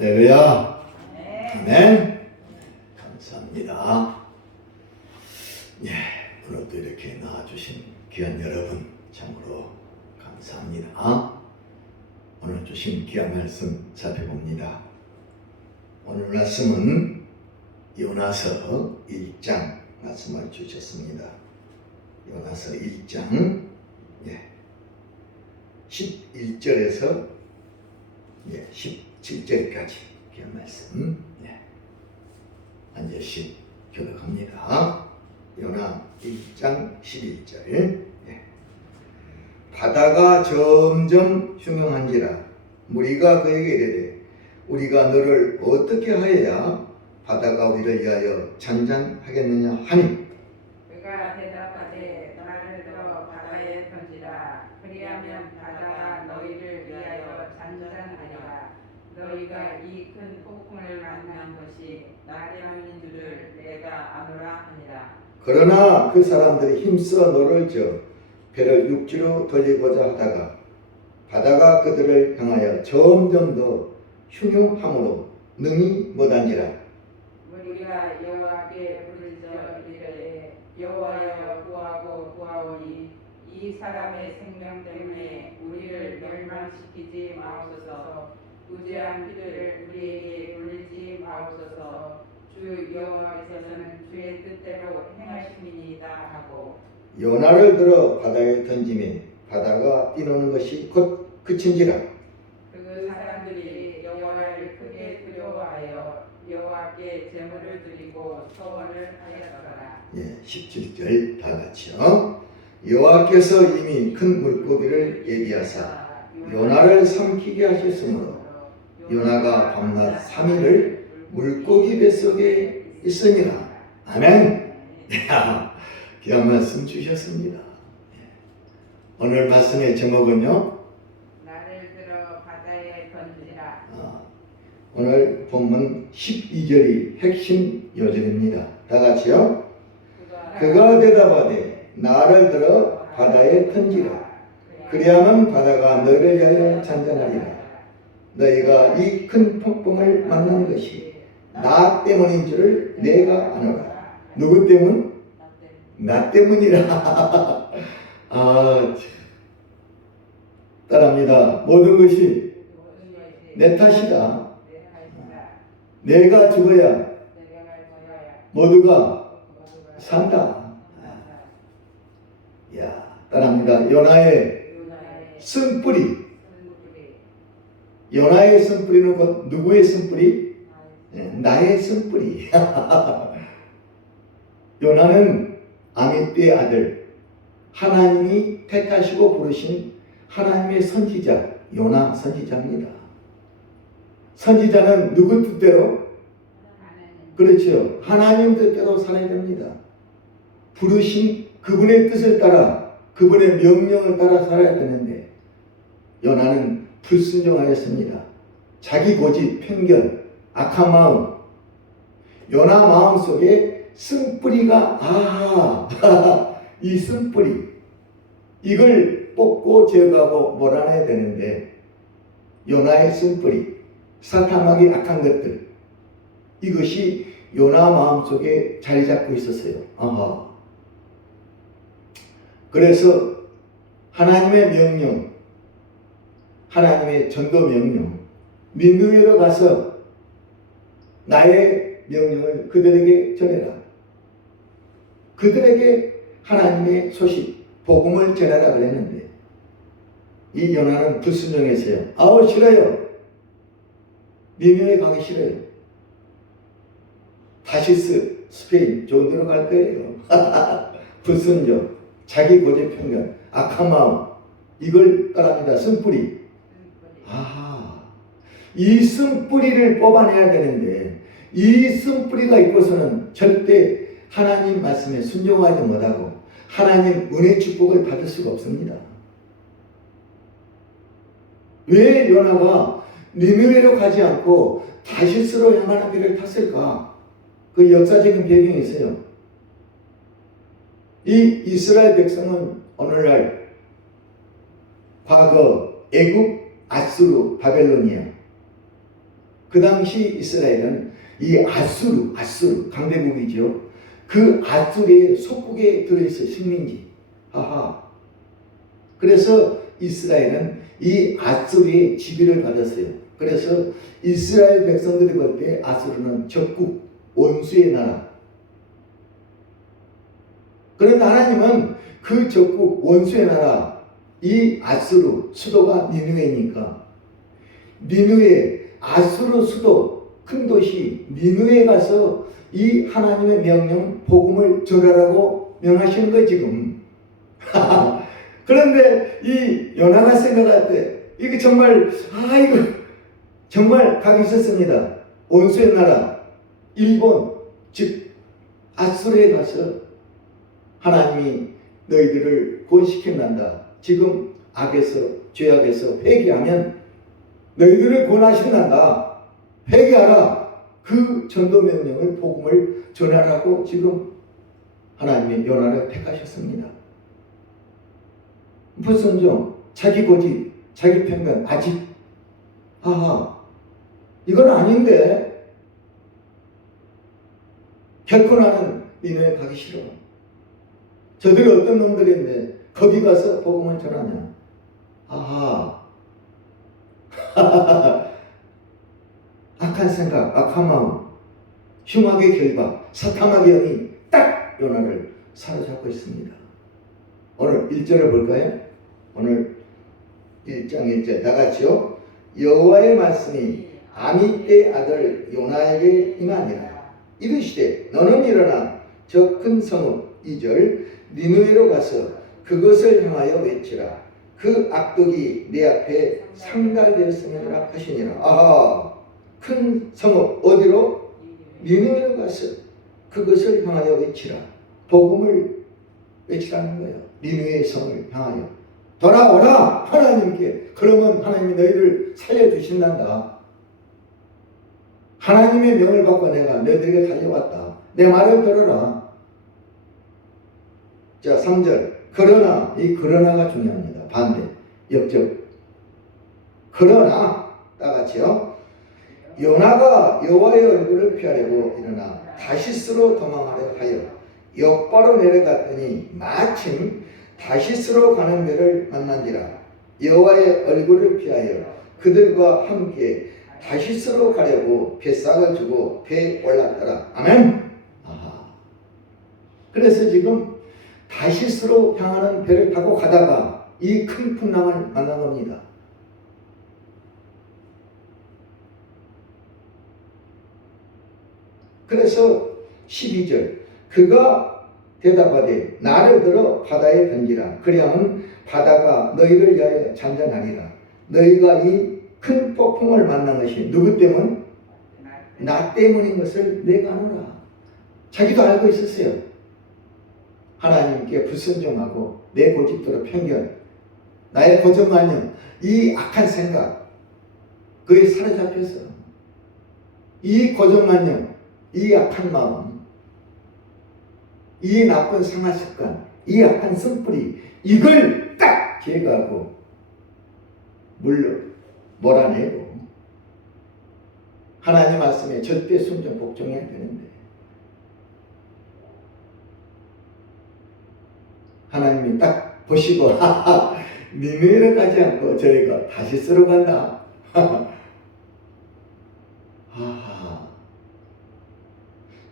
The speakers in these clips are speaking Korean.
할렐루야. 아멘. 감사합니다. 예, 오늘도 이렇게 나와주신 귀한 여러분 참으로 감사합니다. 오늘 주신 귀한 말씀 살펴봅니다. 오늘 말씀은 요나서 1장 말씀을 주셨습니다. 요나서 1장 11절에서 17절까지 귀한 말씀 반드시 교독합니다. 요나 1장 11절. 바다가 점점 흉흉한지라 무리가 그에게 이르되 우리가 너를 어떻게 하여야 바다가 우리를 위하여 잔잔하겠느냐 하니 그가 대답하되 나를 들어 바다에 던지라. 그리하면 바다가 너희를 위하여 잔잔하리라. 너희가 이 큰 폭풍을 만난 것이 나 때문인 줄을 내가 아노라 하니라. 그러나 그 사람들이 힘써 너를 저 배를 육지로 돌리고자 하다가 바다가 그들을 향하여 점점 더 흉흉함으로 능히 못한지라. 우리가 여호와께 부르짖어 이르되 여호와여 구하고 구하오니 이 사람의 생명 때문에 우리를 멸망시키지 마옵소서. 무죄한 피를 우리에게 돌리지 마옵소서. 주 여호와께서는 주의 뜻대로 행하심이니이다 하고 요나를 들어 바다에 던지매 바다가 뛰노는 것이 곧 그친지라. 그 사람들이 여호와를 크게 두려워하여 여호와께 제물을 드리고 서원을 하였더라. 17절 다 같이요. 여호와께서 이미 큰 물고기를 예비하사 요나를 삼키게 하셨으므로 요나가 밤낮 3일을 물고기 뱃속에 있으니라. 아멘. 귀한 말씀 주셨습니다. 오늘 말씀의 제목은요, 나를 들어 바다에 던지라. 오늘 본문 12절이 핵심 요절입니다. 다 같이요. 그가 대답하되 나를 들어 바다에 던지라. 그리하면 바다가 너를 위하여 잔잔하리라. 너희가 이 큰 폭풍을 만난 것이 나 때문인 줄을 내가 아노라. 누구 때문? 나 때문이라. 따라합니다. 모든 것이 내 탓이다. 내가 죽어야 모두가 산다. 따라합니다. 요나의 쓴뿌리. 요나의 쓴뿌리는 곧 누구의 쓴뿌리? 나의 쓴뿌리. 요나는 아미떼의 아들, 하나님이 택하시고 부르신 하나님의 선지자, 요나 선지자입니다. 선지자는 누구 뜻대로? 그렇죠. 하나님 뜻대로 살아야 됩니다. 부르신 그분의 뜻을 따라, 그분의 명령을 따라 살아야 되는데 요나는 불순종하였습니다. 자기 고집, 편견, 악한 마음, 요나 마음속에 쓴뿌리가 이 쓴뿌리 이걸 뽑고 제거하고 몰아내야 되는데 요나의 쓴뿌리, 사탐하기 악한 것들 이것이 요나 마음속에 자리 잡고 있었어요. 그래서 하나님의 명령, 하나님의 전도 명령, 니느웨로 가서 나의 명령을 그들에게 전해라. 그들에게 하나님의 소식, 복음을 전하라 그랬는데 이 요나는 불순종했어요. 싫어요. 니느웨 가기 싫어요. 다시스, 스페인 좋은 데로 갈 거예요. 불순종, 자기 고집 편견, 악한 마음 이걸 따릅니다. 쓴뿌리. 이 쓴뿌리를 뽑아내야 되는데 이 쓴뿌리가 있고서는 절대 하나님 말씀에 순종하지 못하고 하나님 은혜 축복을 받을 수가 없습니다. 왜 요나가 니느웨로 가지 않고 다시스로 향하는 길을 탔을까? 그 역사적인 배경이 있어요. 이 이스라엘 백성은 오늘날 과거 애굽, 아수르, 바벨로니아 그 당시 이스라엘은 이 아수르 강대국이죠. 그 아수르의 속국에 들어있어 식민지. 하하. 그래서 이스라엘은 이 아수르의 지배를 받았어요. 그래서 이스라엘 백성들이 볼 때 아수르는 적국, 원수의 나라. 그런데 하나님은 그 적국, 원수의 나라, 이 아수르, 수도가 니느웨니까 니느웨, 아수르 수도, 큰 도시 니느웨에 가서 이 하나님의 명령, 복음을 전하라고 명하시는 거예요, 지금. 그런데 이 요나가 생각할 때, 이거 정말, 이거 정말 가기 싫습니다. 원수의 나라, 일본, 즉, 아수르에 가서 하나님이 너희들을 구원시킨단다. 지금 악에서, 죄악에서 회개하면 너희들을 구원하신단다. 회개하라. 그 전도 명령을, 복음을 전하라고 지금 하나님의 요나를 택하셨습니다. 불순종, 자기 고집, 자기 편견, 아직 이건 아닌데 결코 나는 니네에 가기 싫어. 저들이 어떤 놈들인데 거기 가서 복음을 전하냐. 악한 생각, 악한 마음, 흉악의 결박, 사탐하게 영이 딱 요나를 사로잡고 있습니다. 오늘 1절을 볼까요? 오늘 1장 1절 다 같이요. 여호와의 말씀이 아미떼 아들 요나에게 임하니라. 이르시되 너는 일어나 저 큰 성읍 2절 니느웨로 가서 그것을 향하여 외치라. 그 악독이 내 앞에 상달되었음이라 하시니라. 큰 성읍 어디로? 니느웨로 가서 그것을 향하여 외치라. 복음을 외치라는 거예요. 니느웨의 성을 향하여 돌아오라 하나님께. 그러면 하나님이 너희를 살려주신단다. 하나님의 명을 받고 내가 너희들에게 달려왔다. 내 말을 들어라. 자 3절 그러나, 이 그러나가 중요합니다. 반대, 역적. 그러나 다같이요. 요나가 여호와의 얼굴을 피하려고 일어나 다시스로 도망하려 하여 엿바로 내려갔더니 마침 다시스로 가는 배를 만난지라. 여호와의 얼굴을 피하여 그들과 함께 다시스로 가려고 뱃삭을 주고 배에 올랐더라. 아멘. 그래서 지금 다시스로 향하는 배를 타고 가다가 이 큰 풍랑을 만난 겁니다. 그래서 12절 그가 대답하되 나를 들어 바다에 던지라. 그리하면 바다가 너희를 위하여 잔잔하리라. 너희가 이 큰 폭풍을 만난 것이 누구 때문? 나 때문인 것을 내가 아노라. 자기도 알고 있었어요. 하나님께 불순종하고 내 고집대로 편견, 나의 고정관념, 이 악한 생각, 그에 사로잡혀서 이 고정관념, 이 악한 마음, 이 나쁜 생활습관, 이 악한 쓴뿌리, 이걸 딱 제거하고 몰아내고 하나님 말씀에 절대 순종 복종해야 되는데 하나님이 딱 보시고 니느웨로 가지 않고 저희가 다시스로 간다.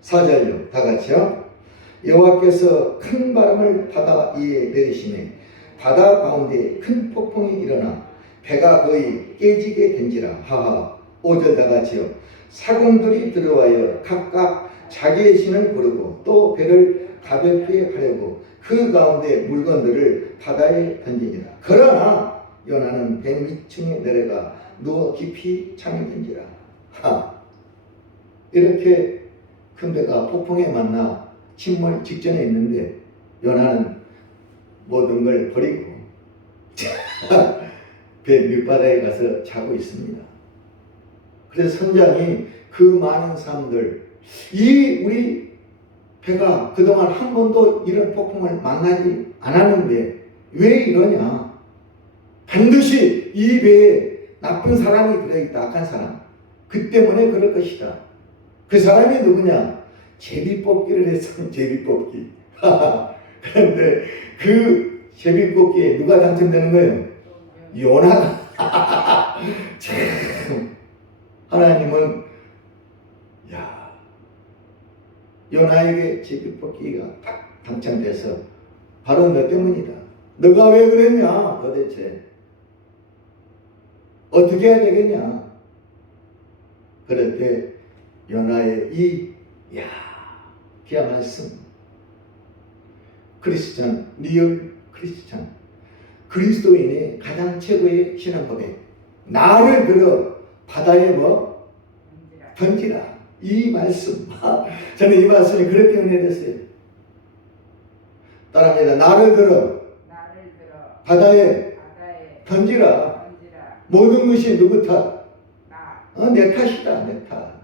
사절요 다 같이요. 여호와께서 큰 바람을 바다 위에 내리시매 바다 가운데 큰 폭풍이 일어나 배가 거의 깨지게 된지라. 5절 다 같이요. 사공들이 들어와여 각각 자기의 신을 부르고 또 배를 가볍게 하려고 그 가운데 물건들을 바다에 던지니라. 그러나 요나는 배 밑층에 내려가 누워 깊이 잠이 든지라. 이렇게 큰 배가 폭풍에 만나 침몰 직전에 있는데 요나는 모든 걸 버리고 배 밑바닥에 가서 자고 있습니다. 그래서 선장이 그 많은 사람들, 이 우리 배가 그동안 한 번도 이런 폭풍을 만나지 않았는데 왜 이러냐? 반드시 이 배에 나쁜 사람이 들어있다. 악한 사람. 그 때문에 그럴 것이다. 그 사람이 누구냐? 제비뽑기를 했으면 제비뽑기. 그런데 그 제비뽑기에 누가 당첨되는 거예요? 요나가. 참 하나님은 야 요나에게 제비뽑기가 딱 당첨돼서 바로 너 때문이다. 너가 왜 그랬냐 도대체. 어떻게 해야 되겠냐. 그럴 때 요나의 귀한 말씀. 크리스찬, 리얼 크리스찬. 그리스도인의 가장 최고의 신앙 고백. 나를 들어 바다에 던지라. 이 말씀. 저는 이 말씀이 그렇게 은혜됐어요. 따라합니다. 나를 들어 바다에 던지라. 모든 것이 누구 탓? 내 탓이다. 내 탓.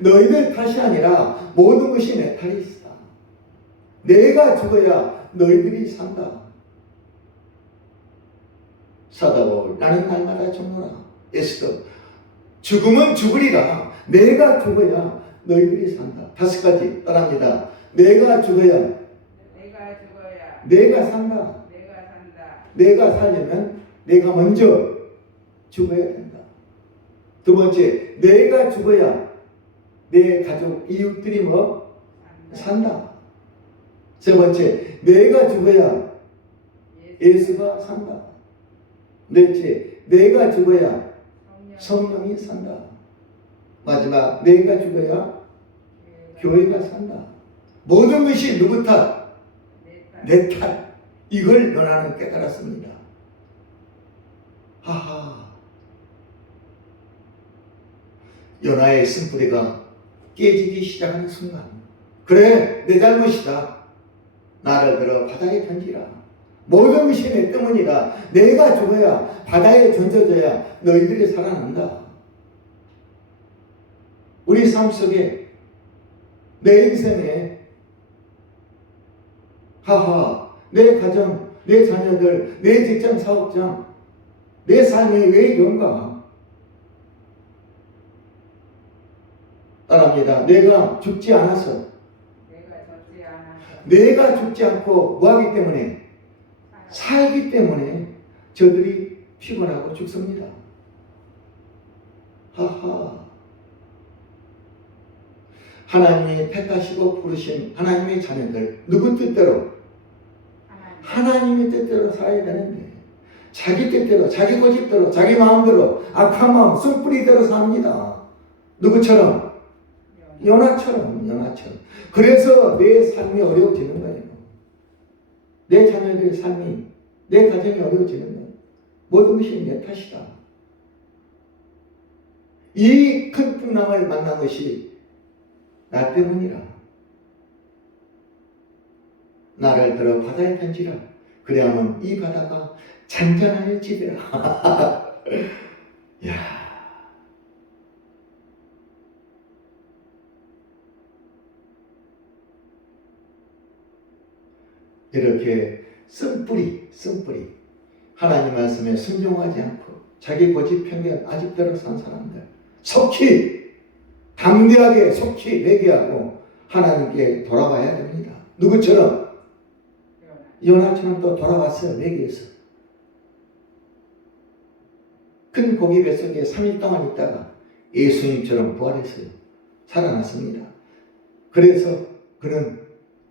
너희들 탓이 아니라 모든 것이 내 탓이 있다. 내가 죽어야 너희들이 산다. 사다바울 나는 날마다 죽노라. 에스더 죽음은 죽으리라. 내가 죽어야 너희들이 산다. 5가지 따라합니다. 내가 죽어야 내가 산다. 내가 살려면 내가 먼저 죽어야 된다. 두 번째, 내가 죽어야 내 가족 이웃들이 산다. 세 번째, 내가 죽어야 예수가 산다. 넷째, 내가 죽어야 성령이 산다. 마지막, 내가 죽어야 교회가 산다. 모든 것이 누구 탓? 내 탓. 이걸 요나는 깨달았습니다. 하하. 요나의 쓴뿌리가 깨지기 시작하는 순간, 그래 내 잘못이다. 나를 들어 바다에 던지라. 모든 것이 내 때문이다. 내가 죽어야 바다에 던져져야 너희들이 살아난다. 우리 삶 속에 내 인생에 내 가정, 내 자녀들, 내 직장 사업장, 내 삶이 왜 이런가? 따라합니다. 내가 죽지 않아서. 내가 죽지 않고 뭐하기 때문에? 살기 때문에 저들이 피곤하고 죽습니다. 하나님이 택하시고 부르신 하나님의 자녀들, 누구 뜻대로? 하나님의 뜻대로 살아야 되는데 자기 뜻대로, 자기 고집대로, 자기 마음대로, 악한 마음, 쓴뿌리대로 삽니다. 누구처럼? 요나처럼. 그래서 내 삶이 어려워지는 거예요. 내 자녀들의 삶이, 내 가정이 어려워지는 거예요. 모든 것이 내 탓이다. 이 큰 풍랑을 만난 것이 나 때문이라. 나를 들어 바다에 던지라. 그래야만 이 바다가 잔잔하여지리라. 야. 이렇게 쓴뿌리 하나님 말씀에 순종하지 않고 자기 고집 편견 아직대로 산 사람들, 속히 담대하게 속히 회개하고 하나님께 돌아가야 됩니다. 누구처럼? 요나처럼 또 돌아왔어요. 회개해서. 큰 고기 뱃속에 3일 동안 있다가 예수님처럼 부활했어요. 살아났습니다. 그래서 그는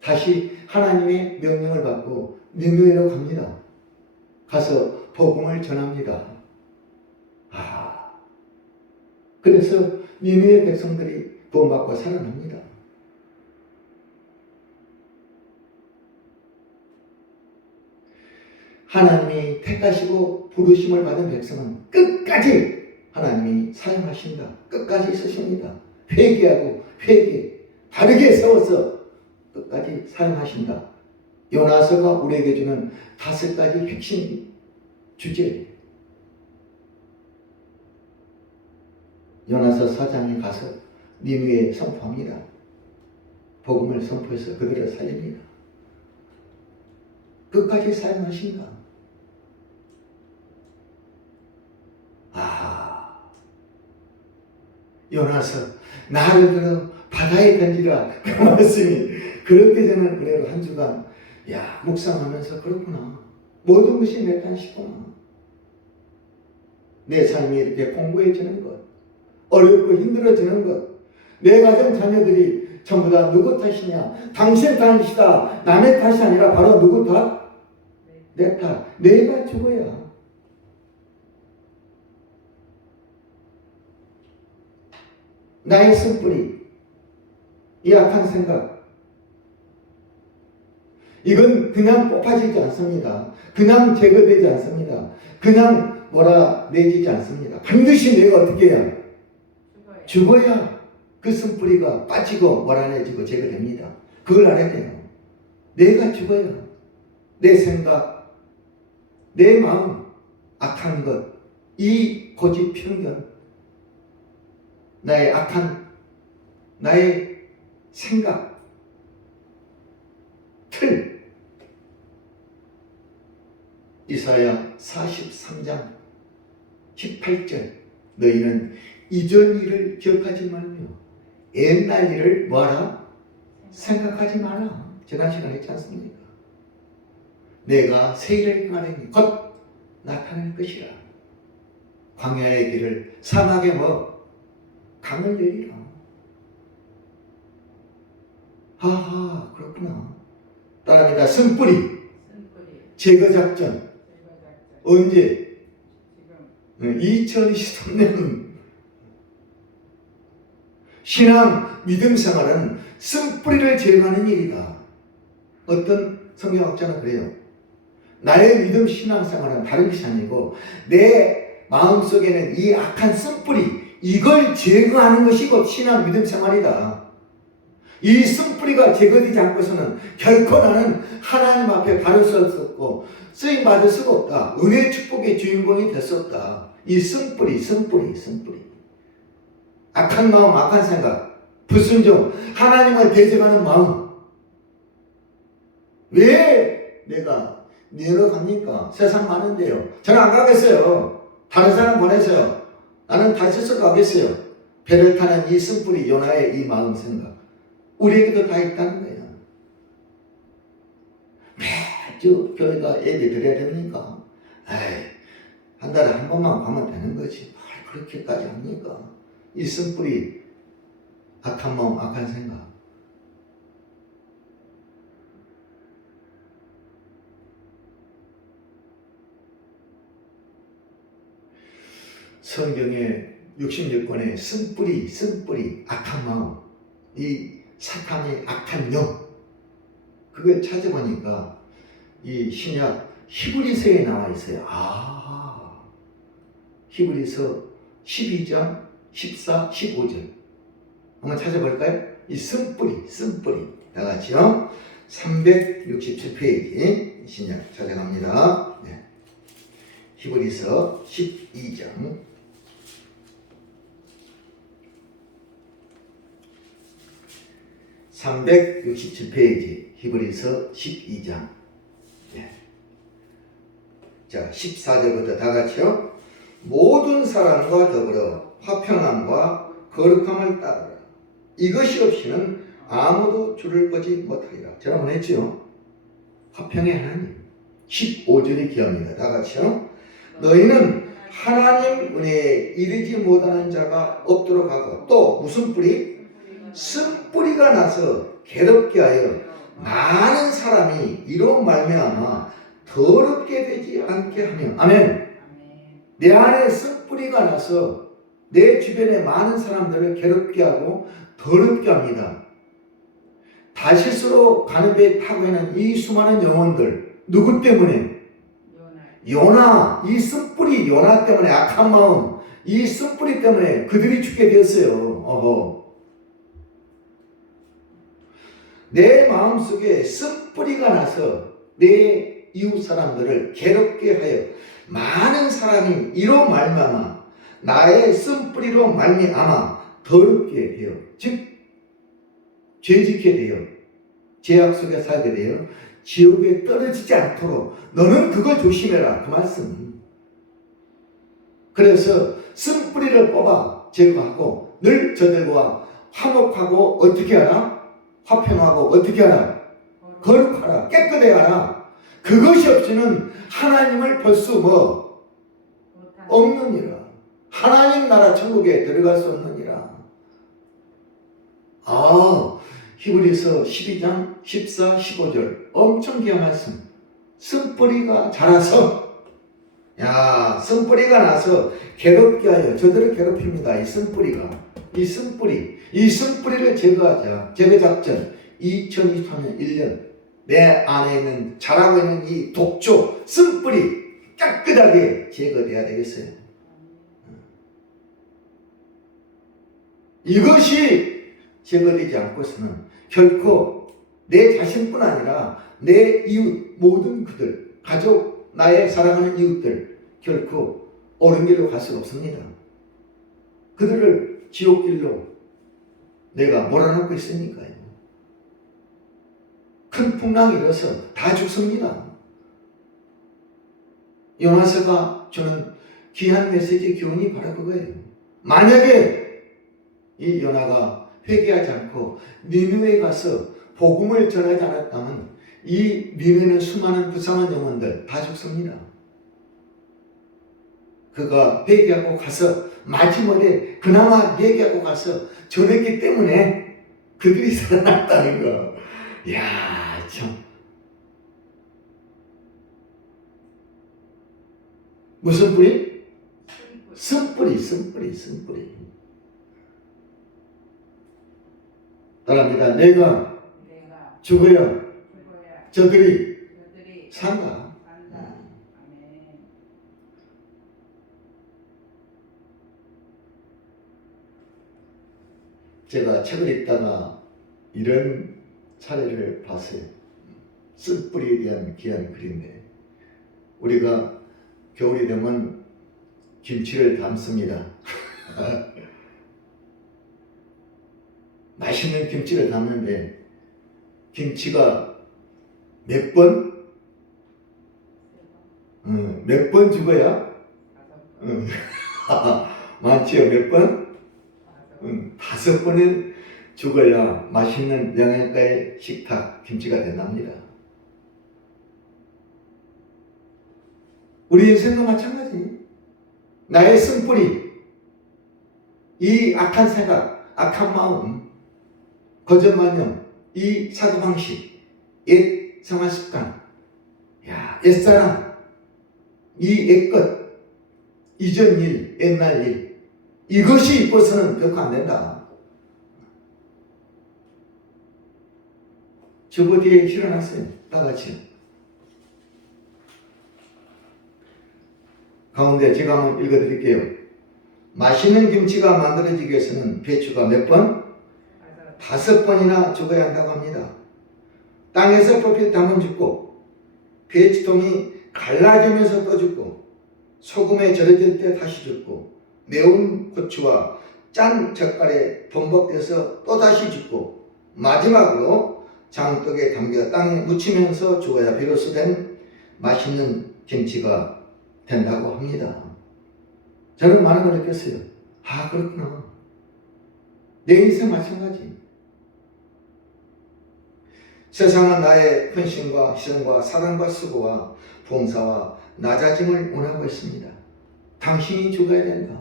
다시 하나님의 명령을 받고 니느웨로 갑니다. 가서 복음을 전합니다. 그래서 니느웨 백성들이 구원받고 살아납니다. 하나님이 택하시고 부르심을 받은 백성은 끝까지 하나님이 사용하신다. 끝까지 쓰십니다. 회개, 바르게 세워서 끝까지 사용하신다. 요나서가 우리에게 주는 5가지 핵심 주제. 요나서 4장에 가서 니느웨에 선포합니다. 복음을 선포해서 그들을 살립니다. 끝까지 사용하신다. 요나서 나를 들어 바다에 던지라. 그 말씀이 그렇게 저는 은혜로 한 주간 묵상하면서 그렇구나. 모든 것이 내 탓이구나. 내 삶이 이렇게 공고해지는 것, 어렵고 힘들어지는 것, 내 가정 자녀들이 전부 다 누구 탓이냐? 당신 탓이다. 남의 탓이 아니라 바로 누구 탓? 내 탓. 내가 죽어야. 나의 쓴뿌리, 이 악한 생각, 이건 그냥 뽑아지지 않습니다. 그냥 제거되지 않습니다. 그냥 몰아내지지 않습니다. 반드시 내가 어떻게 해야? 죽어야 그 쓴뿌리가 빠지고 몰아내지고 제거됩니다. 그걸 알아야 돼요. 내가 죽어야 내 생각, 내 마음, 악한 것, 이 고집 편견, 나의 악한, 나의 생각, 틀. 이사야 43장 18절 너희는 이전 일을 기억하지 말며 옛날 일을 뭐하라? 생각하지 마라. 지난 시간에 했지 않습니까? 내가 새 일을 행하리니 곧 나타날 것이라. 광야의 길을 사막에 강을 내리라. 하하, 그렇구나. 따라합니다. 쓴뿌리 제거 작전. 언제? 2023년. 신앙 믿음 생활은 쓴뿌리를 제거하는 일이다. 어떤 성경학자는 그래요. 나의 믿음 신앙 생활은 다른 것이 아니고 내 마음속에는 이 악한 쓴뿌리, 이걸 제거하는 것이 곧 신앙 믿음 생활이다. 이 쓴뿌리가 제거되지 않고서는 결코 나는 하나님 앞에 바로 설 수 없고 쓰임 받을 수가 없다. 은혜의 축복의 주인공이 될 수 없다. 이 쓴뿌리. 악한 마음, 악한 생각, 불순종, 하나님을 대적하는 마음. 왜 내가 내려갑니까? 세상 많은데요. 저는 안 가겠어요. 다른 사람 보내세요. 나는 다시서 가겠어요. 배를 타는 이 쓴뿌리 요나의 이 마음 생각. 우리에게도 다 있다는 거예요. 매주 교회가 예배 드려야 됩니까? 한 달에 한 번만 가면 되는 거지. 뭘 그렇게까지 합니까? 이 쓴뿌리, 악한 마음, 악한 생각. 성경에 66권의 쓴뿌리, 악한 마음, 이 사탄의 악한 영, 그걸 찾아보니까 이 신약 히브리서에 나와 있어요. 히브리서 12장 14, 15절 한번 찾아볼까요? 이 쓴뿌리 다 같이요. 367페이지 신약 찾아갑니다. 네. 히브리서 12장 367페이지 히브리서 12장. 네. 자, 14절부터 다 같이요. 모든 사람과 더불어 화평함과 거룩함을 따르라. 이것이 없이는 아무도 주를 보지 못하리라. 제가 한번 했죠. 화평의 하나님. 15절이 기합니다. 다 같이요. 너희는 하나님 은혜에 이르지 못하는 자가 없도록 하고, 또 무슨 뿌리? 쓴뿌리가 나서 괴롭게 하여 많은 사람이 이로 말미암아 더럽게 되지 않게 하며. 아멘. 내 안에 쓴뿌리가 나서 내 주변에 많은 사람들을 괴롭게 하고 더럽게 합니다. 다시스로 가는 배에 타고 있는 이 수많은 영혼들, 누구 때문에? 요나. 이 쓴뿌리 요나 때문에, 악한 마음, 이 쓴뿌리 때문에 그들이 죽게 되었어요. 내 마음속에 쓴뿌리가 나서 내 이웃 사람들을 괴롭게 하여 많은 사람이 이로 말미암아, 나의 쓴뿌리로 말미암아 더럽게 되어, 즉 죄짓게 되어, 죄악 속에 살게 되어 지옥에 떨어지지 않도록 너는 그걸 조심해라. 그 말씀. 그래서 쓴뿌리를 뽑아 제거하고 늘 저들과 화목하고 어떻게 하라? 화평하고 어떻게 하라? 거룩하라. 깨끗해야 하라. 그것이 없이는 하나님을 볼 수 없느니라. 하나님 나라 천국에 들어갈 수 없느니라. 히브리서 12장 14, 15절 엄청 귀한 말씀. 쓴뿌리가 자라서 쓴뿌리가 나서 괴롭게 하여 저들을 괴롭힙니다. 이 쓴뿌리를 제거하자. 제거작전 2023년 1년 내 안에 있는 자라고 있는 이 독초 쓴뿌리 깨끗하게 제거돼야 되겠어요. 이것이 제거되지 않고서는 결코 내 자신뿐 아니라 내 이웃 모든 그들, 가족, 나의 사랑하는 이웃들 결코 옳은 길로 갈 수 없습니다. 그들을 지옥길로 내가 몰아넣고 있으니까요. 큰 풍랑이 일어서 다 죽습니다. 요나서가 주는 귀한 메시지 교훈이 바로 그거예요. 만약에 이 요나가 회개하지 않고 니느웨에 가서 복음을 전하지 않았다면 이 니느웨는 수많은 불쌍한 영혼들 다 죽습니다. 그가 회개하고 가서 마지막에 그나마 얘기하고 가서 전했기 때문에 그들이 살아났다는 거. 이야, 참. 무슨 뿌리? 쓴뿌리. 따라합니다. 내가 죽어야 저들이 산다. 제가 책을 읽다가 이런 사례를 봤어요. 쓴뿌리에 대한 귀한 글인데, 우리가 겨울이 되면 김치를 담습니다. 맛있는 김치를 담는데 김치가 몇 번 죽어야? 많지요? 몇 번? 5번은 죽어야 맛있는 영양가의 식탁 김치가 된답니다. 우리 인생도 마찬가지. 나의 쓴뿌리, 이 악한 생각, 악한 마음, 거짓말념, 이 사고방식, 옛 생활습관, 옛사람, 이 옛것, 이전 일, 옛날 일, 이것이 이뻐서는 결코 안 된다. 저거 뒤에 일어났어요. 다 같이. 가운데 제가 한번 읽어드릴게요. 맛있는 김치가 만들어지기 위해서는 배추가 몇 번? 5번이나 죽어야 한다고 합니다. 땅에서 뽑힐 때 한 번 죽고, 배추통이 갈라지면서 또 죽고, 소금에 절여질 때 다시 죽고, 매운 고추와 짠 젓갈에 범벅돼서 또 다시 죽고, 마지막으로 장독에 담겨 땅에 묻히면서 죽어야 비로소 된 맛있는 김치가 된다고 합니다. 저는 많은 걸 느꼈어요. 그렇구나. 내 인생 마찬가지. 세상은 나의 헌신과 희생과 사랑과 수고와 봉사와 낮아짐을 원하고 있습니다. 당신이 죽어야 된다.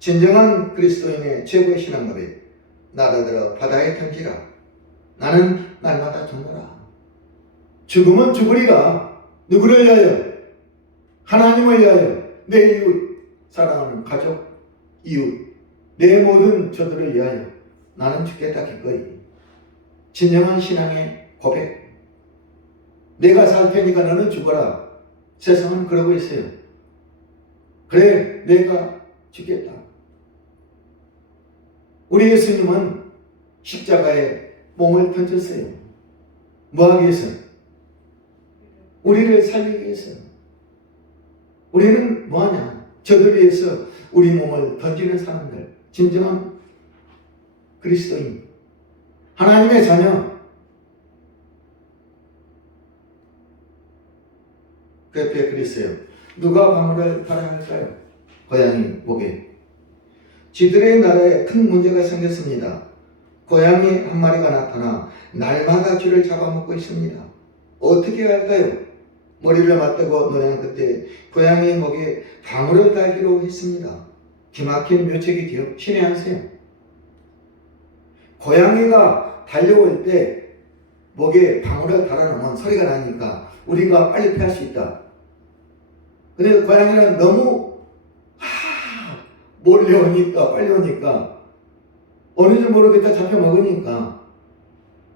진정한 그리스도인의 최고의 신앙고백. 나더러 바다에 던지라. 나는 날마다 죽노라. 죽으면 죽으리라. 누구를 위하여? 하나님을 위하여. 내 이웃, 사랑하는 가족, 이웃, 내 모든 저들을 위하여 나는 죽겠다 기꺼이. 진정한 신앙의 고백. 내가 살 테니까 너는 죽어라. 세상은 그러고 있어요. 그래, 내가 죽겠다. 우리 예수님은 십자가에 몸을 던졌어요. 뭐하기 위해서? 우리를 살리기 위해서. 우리는 뭐하냐? 저들 위해서 우리 몸을 던지는 사람들, 진정한 그리스도인, 하나님의 자녀. 그 옆에 그랬어요. 누가 방울을 달아야 할까요? 고양이 목에. 쥐들의 나라에 큰 문제가 생겼습니다. 고양이 한 마리가 나타나 날마다 쥐를 잡아먹고 있습니다. 어떻게 해야 할까요? 머리를 맞대고 노래한 그때 고양이 목에 방울을 달기로 했습니다. 기막힌 묘책이지요. 신의 한수요. 고양이가 달려올 때 목에 방울을 달아놓으면 소리가 나니까 우리가 빨리 피할 수 있다. 근데 고양이는 너무 몰려오니까 빨리 오니까 어느 줄 모르겠다 잡혀 먹으니까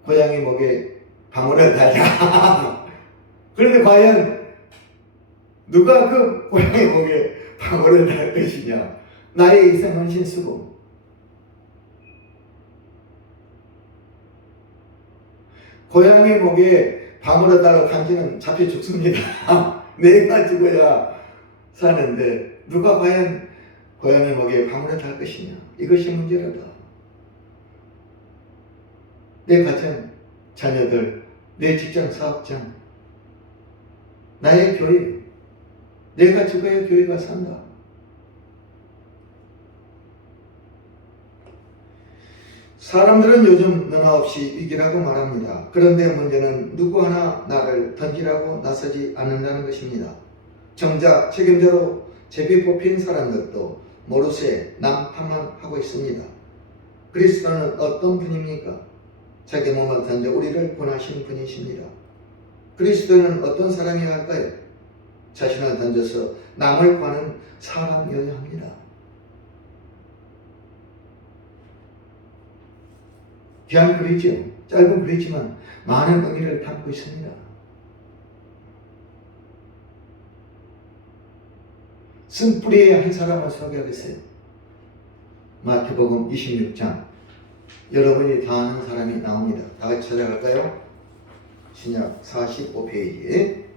고양이 목에 방울을 달자. 그런데 과연 누가 그 고양이 목에 방울을 달 것이냐? 나의 이생은 신수고 고양이 목에 방울을 달고 간지는 잡혀 죽습니다. 내가 죽어야 사는데 누가 과연 고양이 목에 방울을 달 것이냐? 이것이 문제로다. 내 가정, 자녀들, 내 직장, 사업장, 나의 교회, 내가 죽어야 교회가 산다. 사람들은 요즘 너나 없이 위기라고 말합니다. 그런데 문제는 누구 하나 나를 던지라고 나서지 않는다는 것입니다. 정작 책임자로 제비 뽑힌 사람들도 모르쇠 남 탓만 하고 있습니다. 그리스도는 어떤 분입니까? 자기 몸을 던져 우리를 구원하신 분이십니다. 그리스도는 어떤 사람이어야 할까요? 자신을 던져서 남을 구하는 사람이어야 합니다. 귀한 글이죠. 짧은 글이지만 많은 의미를 담고 있습니다. 쓴뿌리의 한 사람을 소개하겠어요. 마태복음 26장. 여러분이 다 아는 사람이 나옵니다. 다 같이 찾아갈까요? 신약 45페이지에.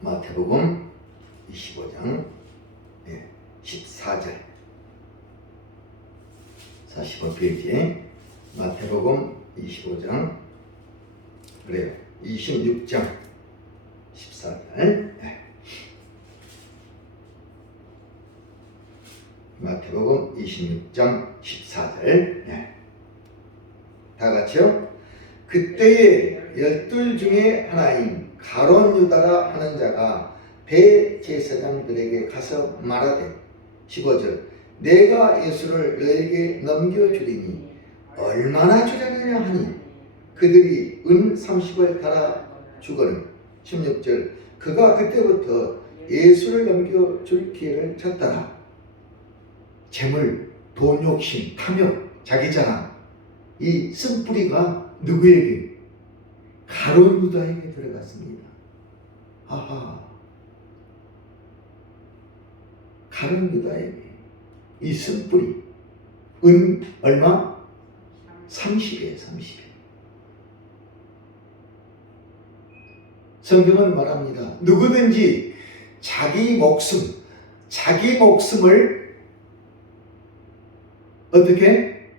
마태복음 25장 14절 45페이지에 마태복음 25장 그래요 26장 14절 마태복음 26장 14절 다 같이요. 그때에 12 중에 하나인 가룟 유다라 하는 자가 대제사장들에게 가서 말하되 15절 내가 예수를 너에게 넘겨주리니 얼마나 주려느냐 하니 그들이 은 30을 달아 주거늘 16절 그가 그때부터 예수를 넘겨줄 기회를 찾더라. 재물, 돈 욕심, 탐욕, 자기자랑 이 쓴뿌리가 누구에게? 가룟 유다에게 들어갔습니다. 아하, 가룟 유다에게 이 쓴뿌리 은 얼마? 30에 30에 성경은 말합니다. 누구든지 자기 목숨을 어떻게?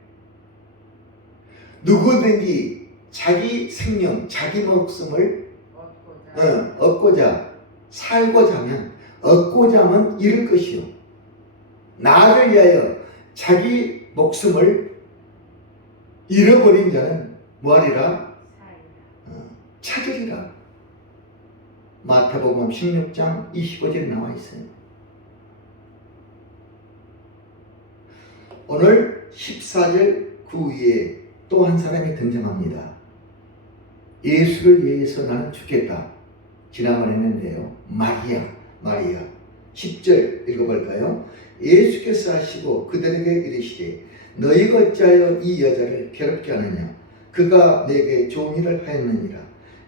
누구든지 자기 생명, 자기 목숨을 얻고자 살고자 하면 얻고자 하면 잃을 것이요 나를 위하여 자기 목숨을 잃어버린 자는 뭐하리라? 찾으리라. 마태복음 16장 25절에 나와 있어요. 오늘 14절 그 위에 또 한 사람이 등장합니다. 예수를 위해서 나는 죽겠다. 지나만 했는데요. 마리아 10절 읽어볼까요? 예수께서 하시고 그들에게 이르시되 너희가 어찌하여 이 여자를 괴롭게 하느냐? 그가 내게 좋은 일을 하였느니라.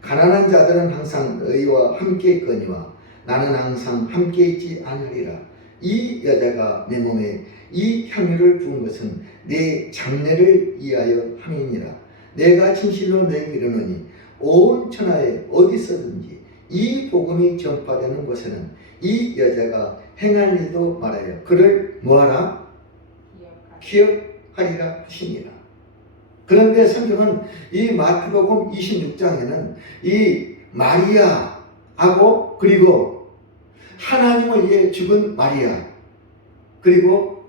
가난한 자들은 항상 너희와 함께 있거니와 나는 항상 함께 있지 아니하리라. 이 여자가 내 몸에 이 향유를 부은 것은 내 장례를 위하여 함이니라. 내가 진실로 너희에게 이르노니 온 천하에 어디서든지 이 복음이 전파되는 곳에는 이 여자가 행할 일도 말하여 그를 뭐하라? 하리라 하시니라. 그런데 성경은 이 마태복음 26장에는 이 마리아하고 그리고 하나님을 위해 죽은 마리아 그리고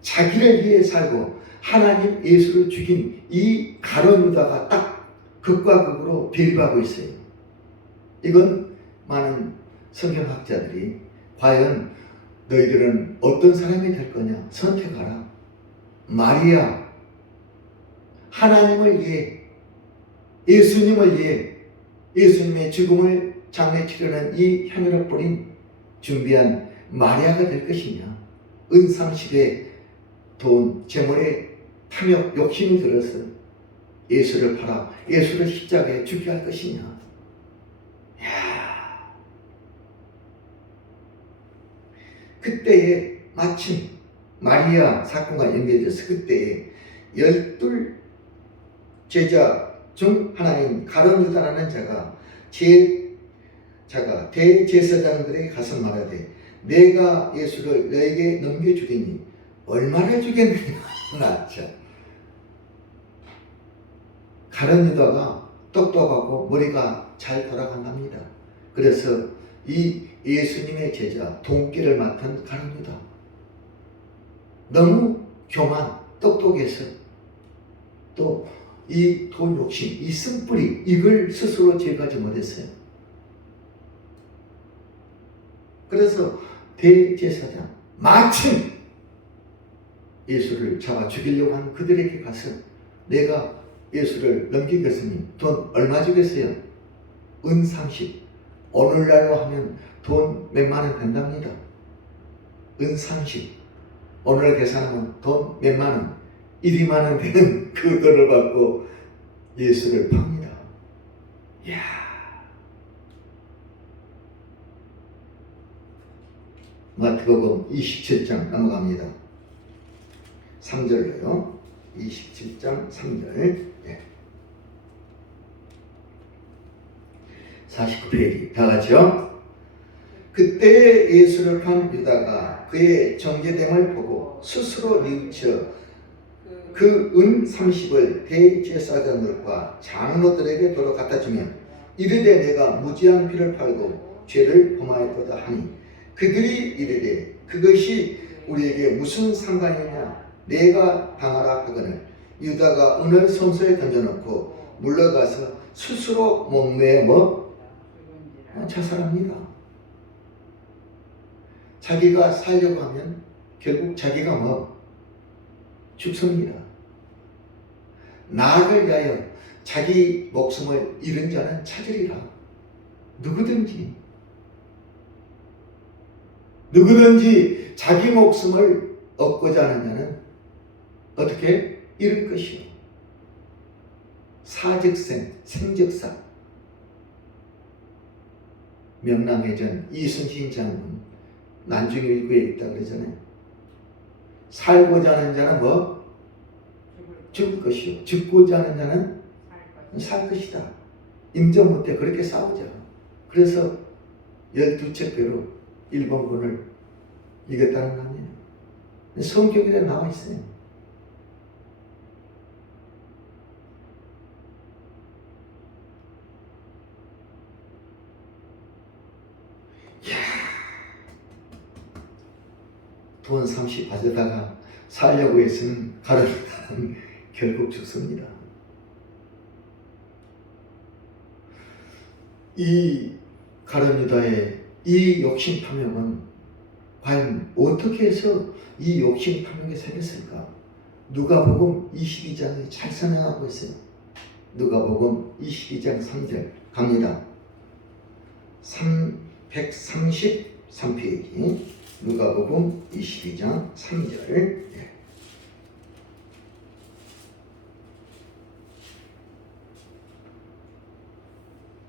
자기를 위해 살고 하나님 예수를 죽인 이 가룟 유다가 딱 극과 극으로 비교하고 있어요. 이건 많은 성경학자들이 과연 너희들은 어떤 사람이 될 거냐 선택하라. 마리아 하나님을 위해 예수님을 위해 예수님의 죽음을 장례치르는 이 향유를 뿌린 준비한 마리아가 될 것이냐, 은상식에 돈 재물에 탐욕 욕심이 들어서 예수를 팔아 예수를 십자가에 죽게 할 것이냐. 야, 그때에 마침 마리아 사건과 연결돼서 그때에 12 제자 중 하나인 가룟 유다라는 자가 대제사장들에게 가서 말하되 내가 예수를 너에게 넘겨주리니 얼마를 주겠느냐. 참. 가룟 유다가 똑똑하고 머리가 잘 돌아간답니다. 그래서 이 예수님의 제자 동기를 맡은 가룟 유다 너무 교만 똑똑해서 또 이 돈 욕심, 이 쓴뿌리 이걸 스스로 제거하지 못했어요. 그래서 대제사장 마침 예수를 잡아 죽이려고 한 그들에게 가서 내가 예수를 넘기겠으니 돈 얼마 주겠어요? 은 30. 오늘날로 하면 돈 몇만 원 된답니다. 은 30. 오늘 계산하면 돈 몇만 원, 1, 2만 원 되는 그 돈을 받고 예수를 팝니다. 이야. 마태복음 27장 넘어갑니다. 3절로요. 27장 3절. 49페이지 다 같이요. 그때 예수를 판 유다가 그의 정죄됨을 보고 스스로 뉘우쳐 그 은 30을 대제사장들과 장로들에게 도로 갖다 주며 이르되 내가 무지한 피를 팔고 죄를 범하였도다 하니 그들이 이르되 그것이 우리에게 무슨 상관이냐 내가 당하라 하거늘 유다가 은을 성소에 던져놓고 물러가서 스스로 목매어 자살합니다. 자기가 살려고 하면 결국 자기가 죽습니다. 나를 위하여 자기 목숨을 잃은 자는 찾으리라. 누구든지 자기 목숨을 얻고자 하는 자는 어떻게 잃을 것이요. 사즉생, 생즉사. 명랑해전 이순신 장군 난중일구에 있다 그러잖아요. 살고자 하는 자는 죽을 것이요. 죽고자 하는 자는 살 것이다. 임종무 때 그렇게 싸우자. 그래서 12척배로 일본군을 이겼다는 거 아니에요. 성경에 나와 있어요. 돈 30 가져다가 살려고 했으면 가르치다는 결국 죽습니다. 이 가룟 유다의 이 욕심 탐욕은 과연 어떻게 해서 이 욕심 탐욕이 생겼을까? 누가복음 22장에 잘 설명하고 있어요. 누가복음 22장 3절 갑니다. 133페이지 누가복음 22장 3절.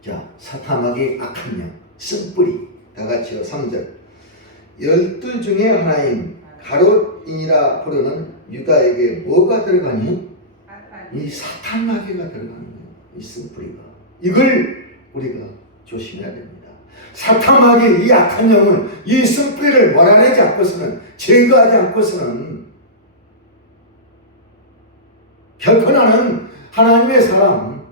자, 사탐하게 악한 영, 쓴뿌리 다 같이요. 3절. 12 중에 하나인 가롯인이라 부르는 유다에게 뭐가 들어가니? 이 사탄마귀가 들어가는 거예요. 이 쓴뿌리가. 이걸 우리가 조심해야 됩니다. 사탄마귀 이 악한 영은 이 쓴뿌리를 몰아내지 않고서는 제거하지 않고서는 결코 나는 하나님의 사람,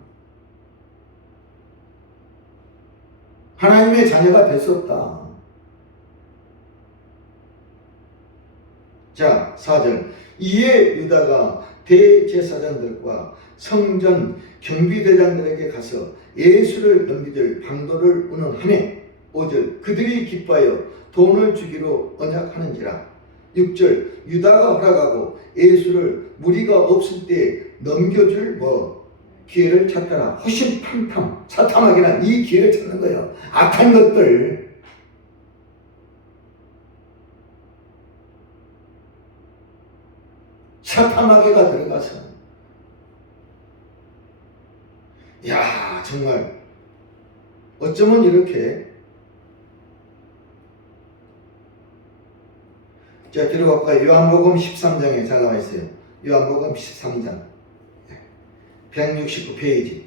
하나님의 자녀가 될 수 없다. 자, 4절. 이에 유다가 대제사장들과 성전 경비대장들에게 가서 예수를 넘기들 방도를 운운하매 5절. 그들이 기뻐하여 돈을 주기로 언약하는지라. 6절. 유다가 허락하고 예수를 무리가 없을 때 넘겨줄 기회를 찾더라. 호심탐탐, 사탐하기란 이 기회를 찾는 거예요. 악한 것들, 사탐하게가 들어가서, 야, 정말 어쩌면 이렇게. 자, 들어볼까요? 요한복음 13장에 잘 나와 있어요. 요한복음 13장 169페이지.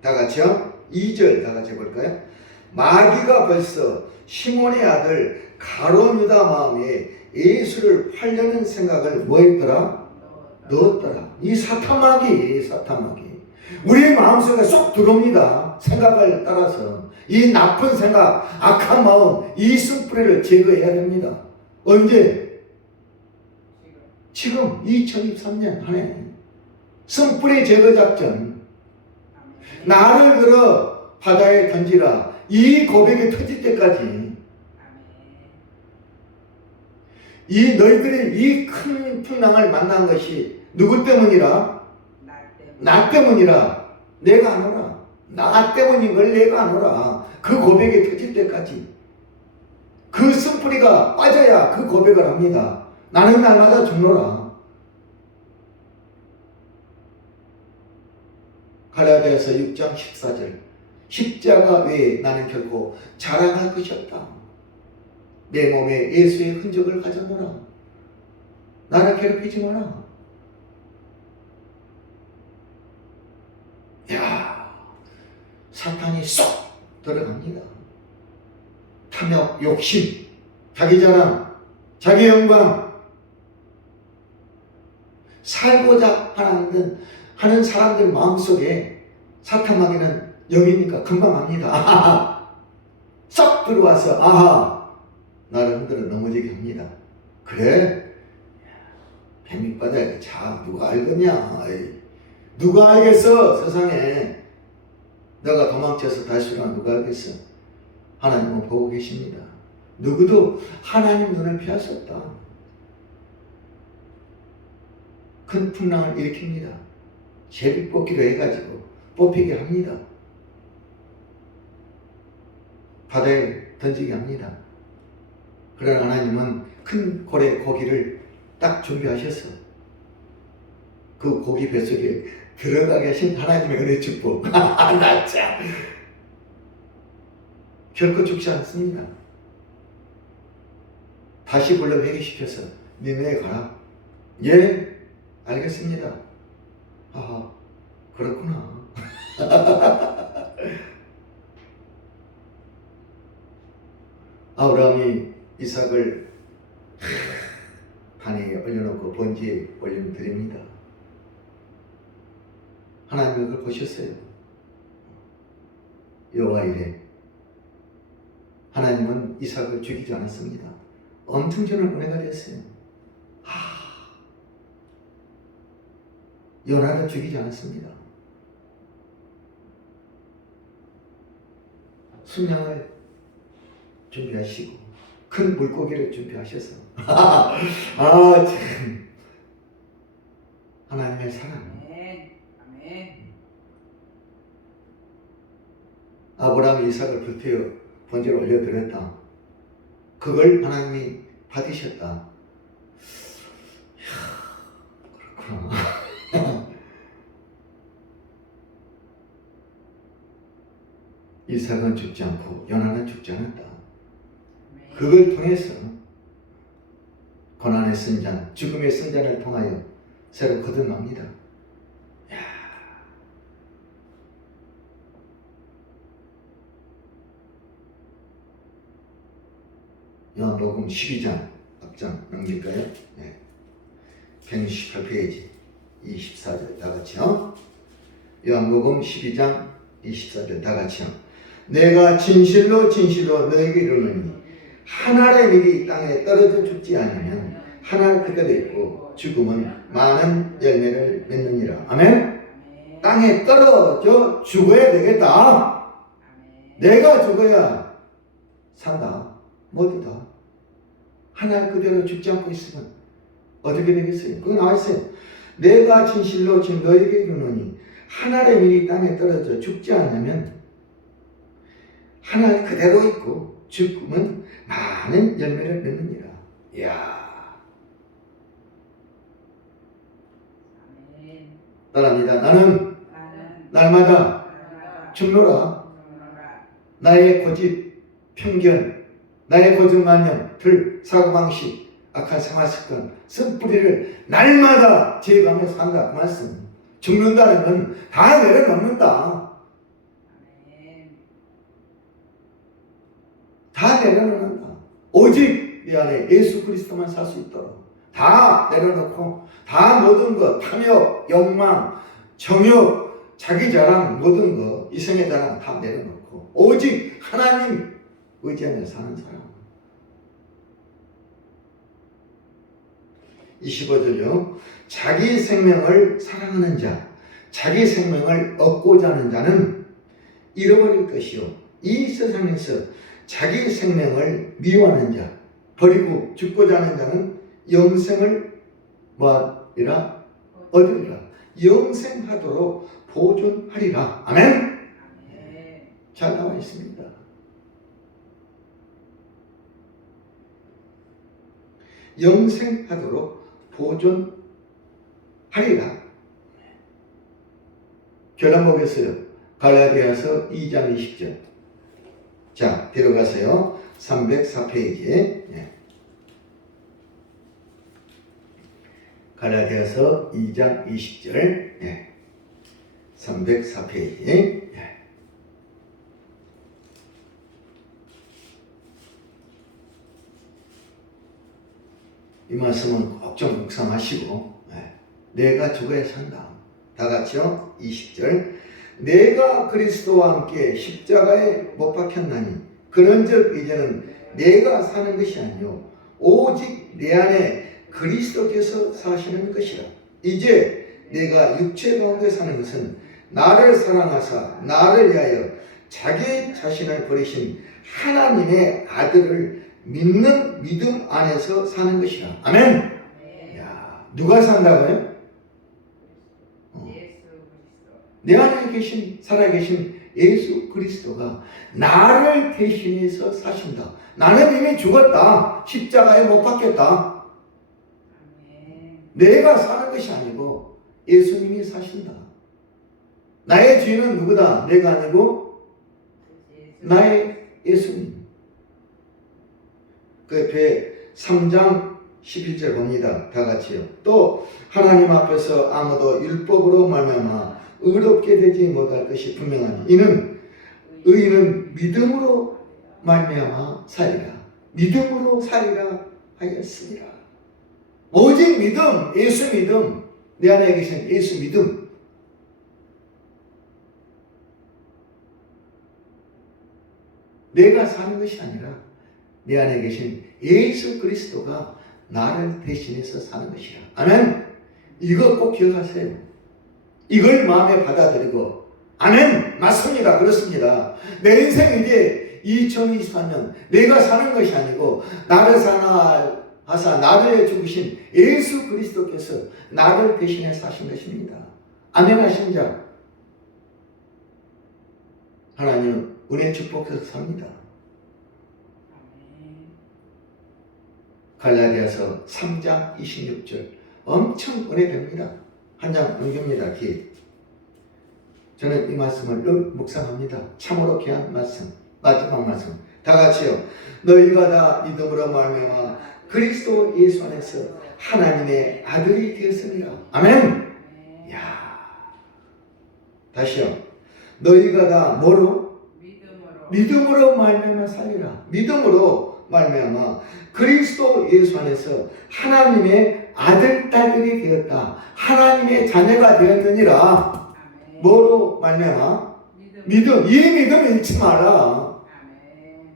다 같이요? 2절 다 같이 해볼까요? 마귀가 벌써 시몬의 아들 가룟 유다 마음에 예수를 팔려는 생각을 뭐 했더라? 넣었더라. 이 사탄마귀. 우리의 마음속에 쏙 들어옵니다. 생각을 따라서. 이 나쁜 생각, 악한 마음, 이 쓴뿌리를 제거해야 됩니다. 언제? 지금 2023년 한 해. 쓴뿌리 제거 작전. 나를 들어 바다에 던지라. 이 고백이 터질 때까지. 이 너희들이 이 큰 풍랑을 만난 것이 누구 때문이라? 나 때문이라. 내가 안 오라. 나 때문인 걸 내가 안 오라. 그 고백이 터질 때까지. 그 쓴뿌리가 빠져야 그 고백을 합니다. 나는 날마다 죽노라. 갈라디아서 6장 14절. 십자가 외에 나는 결코 자랑할 것이 없다. 내 몸에 예수의 흔적을 가져노라. 나를 괴롭히지 마라. 야, 사탄이 쏙 들어갑니다. 탐욕, 욕심, 자기 자랑, 자기 영광, 살고자 하는 사람들 마음속에 사탄마귀는 영이니까 금방 합니다. 쏙 들어와서 나를 흔들어 넘어지게 합니다. 그래? 뱀밑바닥에 누가 알겠냐? 누가 알겠어? 세상에 너가 도망쳐서 다시 오면 누가 알겠어? 하나님은 보고 계십니다. 누구도 하나님 눈을 피할 수 없다. 큰 풍랑을 일으킵니다. 제비뽑기로 해가지고 뽑히게 합니다. 바다에 던지게 합니다. 그러나 하나님은 큰 고기를 딱 준비하셔서 그 고기 뱃속에 들어가게 하신 하나님의 은혜 축복. 나 참. 결코 죽지 않습니다. 다시 불러 회개시켜서 니네에 가라. 예, 알겠습니다. 그렇구나. 아브라함이 이삭을 판에 올려놓고 번지에 올려드립니다. 하나님은 그걸 보셨어요. 여호와 이래 하나님은 이삭을 죽이지 않았습니다. 엄청난 은혜가 됐어요. 요나를 죽이지 않았습니다. 순양을 준비하시고 큰 물고기를 준비하셔서 참 하나님의 사랑. 아브라함이 이삭을 불태워 번제로 올려드렸다. 그걸 하나님이 받으셨다. 그렇구나. 이삭은 죽지 않고 요나는 죽지 않았다. 그걸 통해서 고난의 승잔, 죽음의 승잔을 통하여 새로 거듭납니다. 야. 요한복음 12장 앞장 넘길까요? 네. 168페이지 24절 다 같이요. 요한복음 12장 24절 다 같이요. 내가 진실로 진실로 너에게 이르노니 한 알의 밀이 땅에 떨어져 죽지 않으면 한 알 그대로 있고 죽으면 많은 열매를 맺느니라. 아멘. 땅에 떨어져 죽어야 되겠다. 내가 죽어야 산다. 모두다. 한 알 그대로 죽지 않고 있으면 어떻게 되겠어요? 그거 나와 있어요. 내가 진실로 지금 너에게 이르노니 한 알의 밀이 땅에 떨어져 죽지 않으면 한 알 그대로 있고 죽으면 많은 열매를 맺느니라. 이야. 따라합니다. 나는 날마다 죽노라. 나의 고집, 편견, 나의 고정관념, 사고방식, 악한 생활습관, 쓴뿌리를 날마다 제거하며 산다. 그 말씀. 죽는다는 건 다 내려놓는다. 다 내려놓는다. 오직 내 안에 예수 그리스도만 살 수 있도록 다 내려놓고 다 모든 것, 탐욕, 욕망, 정욕, 자기 자랑, 모든 것, 이성의 자랑 다 내려놓고 오직 하나님 의지하며 사는 사람. 25절요. 자기 생명을 사랑하는 자, 자기 생명을 얻고자 하는 자는 잃어버릴 것이요. 이 세상에서 자기 생명을 미워하는 자, 버리고 죽고자 하는 자는 영생을 뭐하리라? 얻으리라. 영생하도록 보존하리라. 아멘? 잘 나와 있습니다. 영생하도록 보존하리라. 결론 보겠어요. 갈라디아서 2장 20절. 자, 들어가세요. 304페이지에. 갈라디아서 2장 20절. 304페이지. 이 말씀은 꼭 좀 묵상하시고, 내가 죽어야 산다. 다 같이요. 20절. 내가 그리스도와 함께 십자가에 못 박혔나니 그런즉 이제는 내가 사는 것이 아니요 오직 내 안에 그리스도께서 사시는 것이라. 이제 내가 육체 가운데 사는 것은 나를 사랑하사 나를 위하여 자기 자신을 버리신 하나님의 아들을 믿는 믿음 안에서 사는 것이라. 아멘. 야, 누가 산다고요? 내 안에 계신 살아계신 예수 그리스도가 나를 대신해서 사신다. 나는 이미 죽었다. 십자가에 못 박혔다. 내가 사는 것이 아니고 예수님이 사신다. 나의 주인은 누구다? 내가 아니고 나의 예수님. 그 옆에 3장 11절 봅니다. 다 같이요. 또 하나님 앞에서 아무도 율법으로 말미암아 의롭게 되지 못할 것이 분명하니 이는 의인은 믿음으로 말미암아 살리라. 믿음으로 살리라 하였습니다. 오직 믿음, 예수 믿음, 내 안에 계신 예수 믿음. 내가 사는 것이 아니라 내 안에 계신 예수 그리스도가 나를 대신해서 사는 것이라. 아멘. 이거 꼭 기억하세요. 이걸 마음에 받아들이고 아멘. 맞습니다. 그렇습니다. 내 인생 이제 2024년 내가 사는 것이 아니고 나를 사랑하사 나를 죽으신 예수 그리스도께서 나를 대신해 사신 것입니다. 아멘 하신 자 하나님 은혜 축복해서 삽니다. 갈라디아서 3장 26절 엄청 은혜됩니다. 한 장 넘깁니다. 뒤에. 저는 이 말씀을 묵상합니다. 참으로 귀한 말씀. 마지막 말씀. 다 같이요. 너희가 다 믿음으로 말미암아 그리스도 예수 안에서 하나님의 아들이 되었으리라. 아멘. 야. 다시요. 너희가 다 뭐로? 믿음으로 말미암아 살리라. 믿음으로 말미암아 그리스도 예수 안에서 하나님의 아들 딸들이 되었다. 하나님의 자녀가 되었느니라. 아멘. 뭐로 말미암아? 믿음. 이 믿음 잃지 마라. 아멘.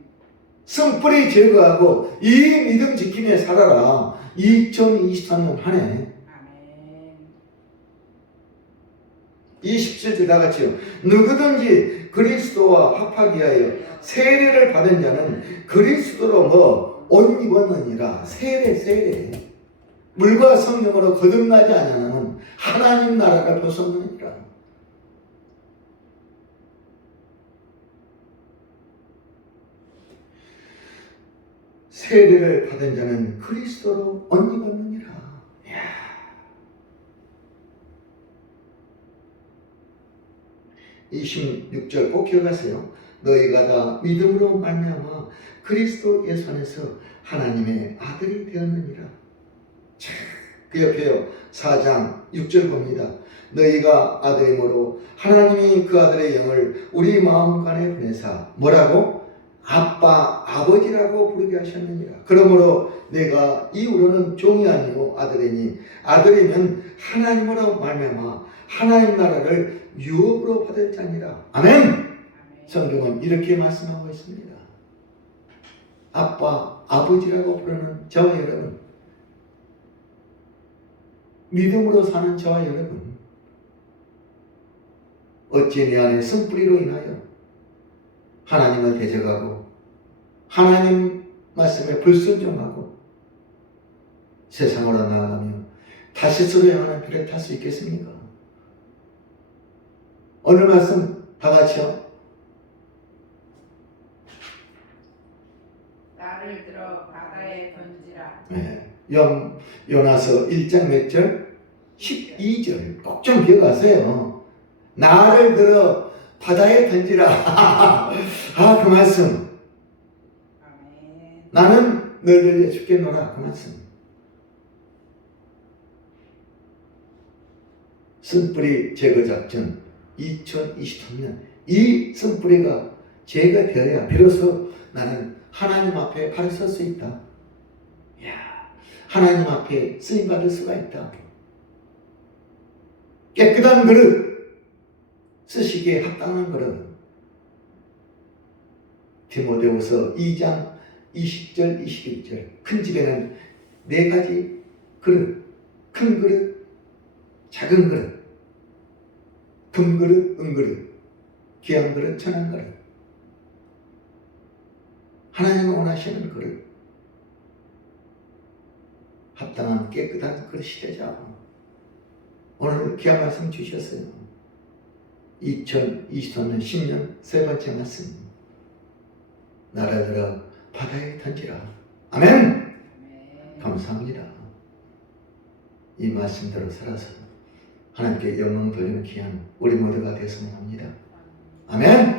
성뿌리 제거하고 이 믿음 지키며 살아라. 2023년 한 해. 아멘. 27절 다 같이요. 누구든지 그리스도와 합하기 위하여 세례를 받은 자는 그리스도로 옷 입었느니라. 세례. 물과 성령으로 거듭나지 아니하는 하나님 나라를 벗었느니라. 세례를 받은 자는 그리스도로 옷 입었느니라. 이야. 26절 꼭 기억하세요. 너희가 다 믿음으로 말미암아 그리스도 예수 안에서 하나님의 아들이 되었느니라. 자, 그 옆에요. 4장 6절 봅니다. 너희가 아들이므로 하나님이 그 아들의 영을 우리 마음간에 보내사 뭐라고? 아빠, 아버지라고 부르게 하셨느니라. 그러므로 내가 이후로는 종이 아니요 아들이니 아들이면 하나님으로 말미암아 하나님 나라를 유업으로 받을 자니라. 아멘. 성경은 이렇게 말씀하고 있습니다. 아빠, 아버지라고 부르는 저와 여러분, 믿음으로 사는 저와 여러분, 어찌 내 안에 성뿌리로 인하여 하나님을 대적하고 하나님 말씀에 불순종하고 세상으로 나아가며 다시스로 향하는 비를 탈 수 있겠습니까? 오늘 말씀 다 같이요. 나를 들어 바다에 던지라. 네. 요나서 1장 몇 절? 12절 꼭 좀 기억하세요. 나를 들어 바다에 던지라. 아, 그 말씀. 아멘. 나는 너희를 위해 죽겠노라. 그 말씀. 쓴뿌리 제거 작전 2023년 이 쓴뿌리가 제거되어야 비로소 나는 하나님 앞에 바로 설 수 있다. 이야, 하나님 앞에 쓰임받을 수가 있다. 깨끗한 그릇, 쓰시기에 합당한 그릇. 디모데후서 2장 20절 21절 큰 집에는 4가지 그릇, 큰 그릇, 작은 그릇, 금그릇, 은그릇, 귀한 그릇, 천한 그릇. 하나님이 원하시는 그릇, 합당한 깨끗한 그릇이 되자. 오늘 귀한 말씀 주셨어요. 2023년 10년 세 번째 말씀. 나를 들어 바다에 던지라. 아멘. 아멘. 감사합니다. 이 말씀대로 살아서 하나님께 영광 돌리는 귀한 우리 모두가 되었으면 합니다. 아멘.